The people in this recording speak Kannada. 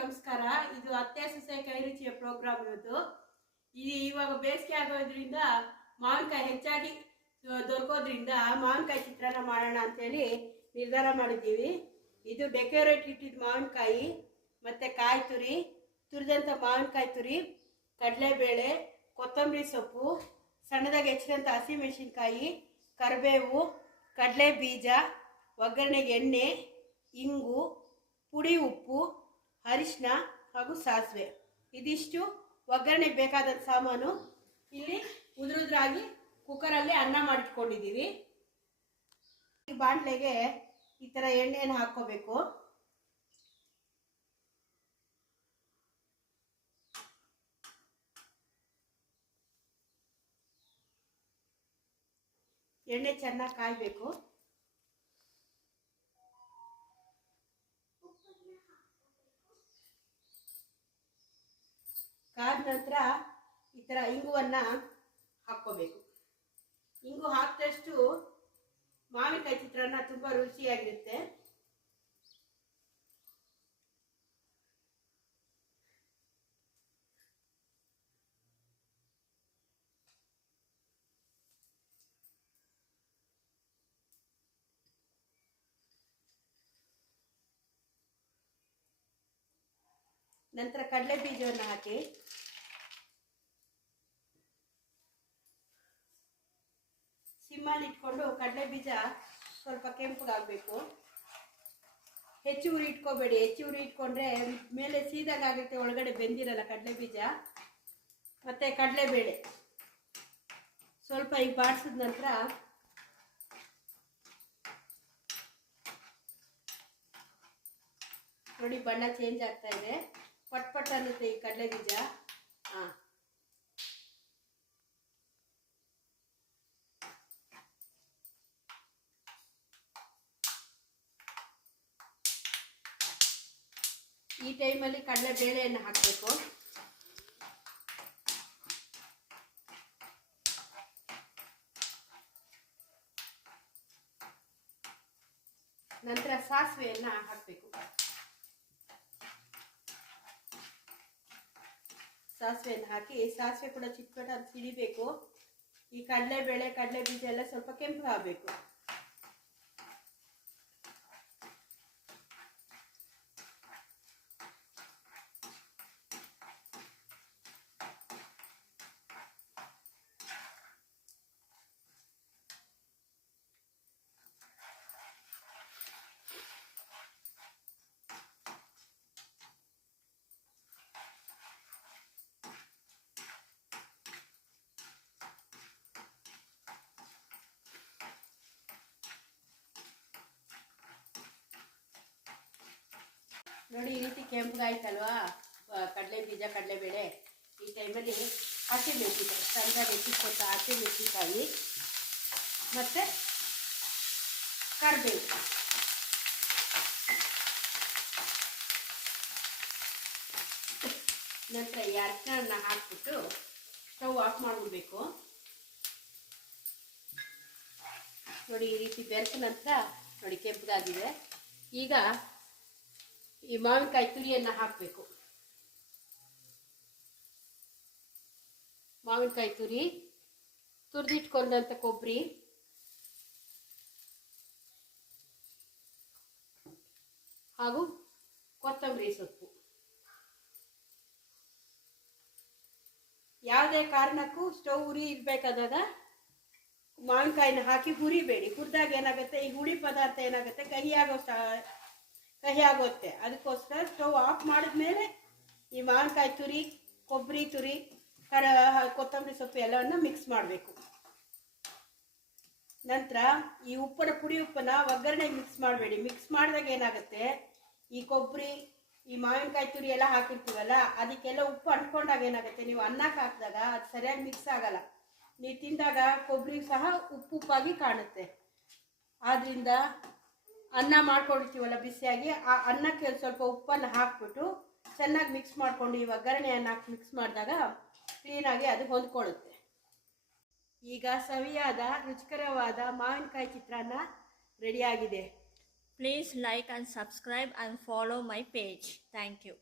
ನಮಸ್ಕಾರ. ಇದು ಅತ್ತೆ ಸೊಸೆ ಕೈ ರುಚಿಯ ಪ್ರೋಗ್ರಾಮ್. ಇವಾಗ ಬೇಸಿಗೆ ಆಗೋದ್ರಿಂದ ಮಾವಿನಕಾಯಿ ಹೆಚ್ಚಾಗಿ ದೊರಕೋದ್ರಿಂದ ಮಾವಿನಕಾಯಿ ಚಿತ್ರಾನ್ನ ಮಾಡೋಣ ಅಂತೇಳಿ ನಿರ್ಧಾರ ಮಾಡಿದ್ದೀವಿ. ಇದು ಡೆಕೋರೇಟ್ ಇಟ್ಟಿದ್ದ ಮಾವಿನಕಾಯಿ ಮತ್ತು ಕಾಯಿ ತುರಿ, ತುರಿದಂಥ ಮಾವಿನಕಾಯಿ ತುರಿ, ಕಡಲೆಬೇಳೆ, ಕೊತ್ತಂಬರಿ ಸೊಪ್ಪು, ಸಣ್ಣದಾಗಿ ಹೆಚ್ಚಿದಂಥ ಹಸಿಮೆಣಸಿನ್ಕಾಯಿ, ಕರಿಬೇವು, ಕಡಲೆ ಬೀಜ, ಒಗ್ಗರಣೆಗೆ ಎಣ್ಣೆ, ಇಂಗು, ಪುಡಿ ಉಪ್ಪು, ಅರಿಶಿನ ಹಾಗೂ ಸಾಸಿವೆ. ಇದಿಷ್ಟು ಒಗ್ಗರಣೆಗೆ ಬೇಕಾದ ಸಾಮಾನು. ಇಲ್ಲಿ ಉದುರುದ್ರಾಗಿ ಕುಕ್ಕರಲ್ಲಿ ಅನ್ನ ಮಾಡಿಟ್ಕೊಂಡಿದ್ದೀವಿ. ಈ ಬಾಣಲೆಗೆ ಈ ಥರ ಎಣ್ಣೆಯನ್ನು ಹಾಕ್ಕೋಬೇಕು. ಎಣ್ಣೆ ಚೆನ್ನಾಗಿ ಕಾಯಬೇಕು. ಕಾದ ನಂತರ ಈ ಥರ ಇಂಗುವನ್ನು ಹಾಕ್ಕೋಬೇಕು. ಇಂಗು ಹಾಕಿದಷ್ಟು ಮಾವಿನಕಾಯಿ ಚಿತ್ರಾನ್ನ ತುಂಬ ರುಚಿಯಾಗಿರುತ್ತೆ. ನಂತರ ಕಡಲೆ ಬೀಜವನ್ನು ಹಾಕಿ ಸಿಮ್ಮಲ್ಲಿ ಇಟ್ಕೊಂಡು ಕಡಲೆ ಬೀಜ ಸ್ವಲ್ಪ ಕೆಂಪಗಾಗಬೇಕು. ಹೆಚ್ಚು ಉರಿ ಇಟ್ಕೋಬೇಡಿ. ಹೆಚ್ಚು ಉರಿ ಇಟ್ಕೊಂಡ್ರೆ ಮೇಲೆ ಸೀದಾಗುತ್ತೆ, ಒಳಗಡೆ ಬೆಂದಿರಲ್ಲ ಕಡಲೆ ಬೀಜ. ಮತ್ತು ಕಡಲೆಬೇಳೆ ಸ್ವಲ್ಪ ಈಗ ಬಾಡಿಸಿದ ನಂತರ ನೋಡಿ ಬಣ್ಣ ಚೇಂಜ್ ಆಗ್ತಾ ಇದೆ. ಪಟ್ ಪಟ್ ಅನ್ನುತ್ತೆ ಈ ಕಡಲೆ ಬೀಜ. ಈ ಟೈಮಲ್ಲಿ ಕಡಲೆ ಬೇಳೆಯನ್ನು ಹಾಕಬೇಕು. ನಂತರ ಸಾಸಿವೆಯನ್ನು ಹಾಕಬೇಕು. ಸಾಸಿವೆಯನ್ನು ಹಾಕಿ ಸಾಸಿವೆ ಕೂಡ ಚಿಕ್ಕಪಟ್ಟ ಅದು ಸಿಡಿಬೇಕು. ಈ ಕಡಲೆಬೇಳೆ ಕಡಲೆ ಬೀಜ ಎಲ್ಲ ಸ್ವಲ್ಪ ಕೆಂಪು ಆಗಬೇಕು. ನೋಡಿ ಈ ರೀತಿ ಕೆಂಪಗಾಯ್ತಲ್ವಾ ಕಡಲೆ ಬೀಜ ಕಡಲೆಬೇಳೆ. ಈ ಟೈಮಲ್ಲಿ ಹಸಿಮೆಣಸಿನಕಾಯಿ, ಸಣ್ಣದಾಗಿ ಹೆಚ್ಚಿಕೊಟ್ಟ ಹಸಿಮೆಣಸಿನಕಾಯಿ ಮತ್ತು ಕರಿಬೇವು, ನಂತರ ಈ ಅರಿಶಿನ ಹಾಕ್ಬಿಟ್ಟು ಸ್ಟವ್ ಆಫ್ ಮಾಡಿಬಿಡ್ಬೇಕು. ನೋಡಿ ಈ ರೀತಿ ಬೆರೆತ ನಂತರ ನೋಡಿ ಕೆಂಪಗಾಗಿದೆ. ಈಗ ಈ ಮಾವಿನಕಾಯಿ ತುರಿಯನ್ನು ಹಾಕಬೇಕು. ಮಾವಿನಕಾಯಿ ತುರಿ, ತುರಿದಿಟ್ಕೊಂಡಂಥ ಕೊಬ್ಬರಿ, ಹಾಗೂ ಕೊತ್ತಂಬರಿ ಸೊಪ್ಪು. ಯಾವುದೇ ಕಾರಣಕ್ಕೂ ಸ್ಟವ್ ಉರಿ ಇರಬೇಕಾದಾಗ ಮಾವಿನಕಾಯಿನ ಹಾಕಿ ಹುರಿಬೇಡಿ. ಹುರಿದಾಗ ಏನಾಗುತ್ತೆ, ಈ ಹುಳಿ ಪದಾರ್ಥ ಏನಾಗುತ್ತೆ, ಕಹಿ ಆಗುತ್ತೆ. ಅದಕ್ಕೋಸ್ಕರ ಸ್ಟವ್ ಆಫ್ ಮಾಡಿದ್ಮೇಲೆ ಈ ಮಾವಿನಕಾಯಿ ತುರಿ, ಕೊಬ್ಬರಿ ತುರಿ, ಕೊತ್ತಂಬರಿ ಸೊಪ್ಪು ಎಲ್ಲವನ್ನು ಮಿಕ್ಸ್ ಮಾಡಬೇಕು. ನಂತರ ಈ ಪುಡಿ ಉಪ್ಪನ್ನು ಒಗ್ಗರಣೆಗೆ ಮಿಕ್ಸ್ ಮಾಡಬೇಡಿ. ಮಿಕ್ಸ್ ಮಾಡಿದಾಗ ಏನಾಗುತ್ತೆ, ಈ ಕೊಬ್ಬರಿ, ಈ ಮಾವಿನಕಾಯಿ ತುರಿ ಎಲ್ಲ ಹಾಕಿರ್ತೀವಲ್ಲ, ಅದಕ್ಕೆಲ್ಲ ಉಪ್ಪು ಅಂಟ್ಕೊಂಡಾಗ ಏನಾಗುತ್ತೆ, ನೀವು ಅನ್ನಕ್ಕೆ ಹಾಕಿದಾಗ ಅದು ಸರಿಯಾಗಿ ಮಿಕ್ಸ್ ಆಗಲ್ಲ. ನೀವು ತಿಂದಾಗ ಕೊಬ್ಬರಿ ಸಹ ಉಪ್ಪಾಗಿ ಕಾಣುತ್ತೆ. ಆದ್ದರಿಂದ ಅನ್ನ ಮಾಡ್ಕೊಂಡಿರ್ತೀವಲ್ಲ ಬಿಸಿಯಾಗಿ, ಆ ಅನ್ನಕ್ಕೆ ಸ್ವಲ್ಪ ಉಪ್ಪನ್ನು ಹಾಕ್ಬಿಟ್ಟು ಚೆನ್ನಾಗಿ ಮಿಕ್ಸ್ ಮಾಡಿಕೊಂಡು ಈ ಒಗ್ಗರಣೆಯನ್ನು ಹಾಕಿ ಮಿಕ್ಸ್ ಮಾಡಿದಾಗ ಕ್ಲೀನಾಗಿ ಅದು ಹೊಂದ್ಕೊಳ್ಳುತ್ತೆ. ಈಗ ಸವಿಯಾದ ರುಚಿಕರವಾದ ಮಾವಿನಕಾಯಿ ಚಿತ್ರಾನ್ನ ರೆಡಿಯಾಗಿದೆ. Please like and subscribe and follow my page. Thank you.